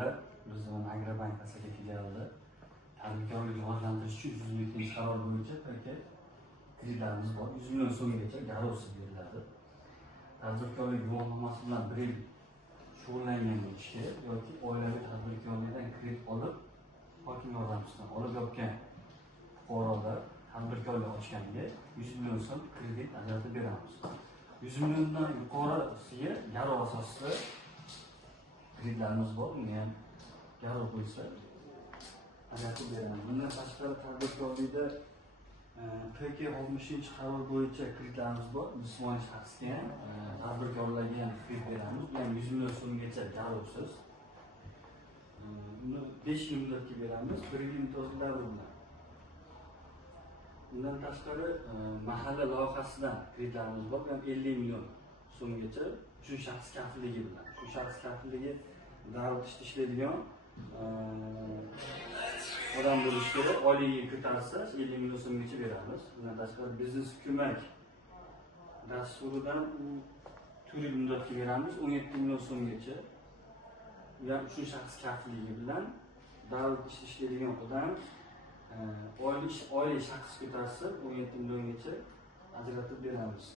tadbirkorlar biz Agrobank asosiy filialida tadbirkorlik rivojlantirish uchun 100 qaror bo'yicha kreditlarimiz bor. 100 million so'mgacha garovsiz beriladi. Tadbirkorlik guvohnomasi bilan 1 yil shug'ullangan kishi yoki oilaviy tadbirkorlikdan kredit olib, hokim yordamchisidan olib yopgan fuqarolar tadbirkorlik ochganiga 100 million so'm kredit ajratib beramiz. 100 milliondan yuqorisiga garov asosida kreditlarimiz bor. Uni ham garov bo'lsa ajratib beramiz. Bundan tashqari tadbirkorlikda PK 60-qaror bo'yicha kreditlarimiz bor. Jismoniy shaxsga ham, tadbirkorlarga ham kredit beramiz. Bu ham 100 million so'mgacha garovsiz. Uni 5 yil muddatga beramiz, 1 yil imtiyozli davr bilan. Bundan tashqari mahalla loyihasidan kreditlarimiz bor. Bu ham 50 million so'mgacha 3 shaxs kafilligi bilan. Shu shaxs kafilligi davlat ishlaydigan odam bo'lishi kerak. Oyligiga ko'tarsa 50 million so'mgacha beramiz. Bundan tashqari biznes ko'mak dasturidan 4 yil muddatga beramiz, 17 million so'mgacha. Bu ham 3 shaxs kafilligi bilan davlat ishlaydigan odam oylik shaxs ko'tarsa 17 milliongacha ajratib beramiz.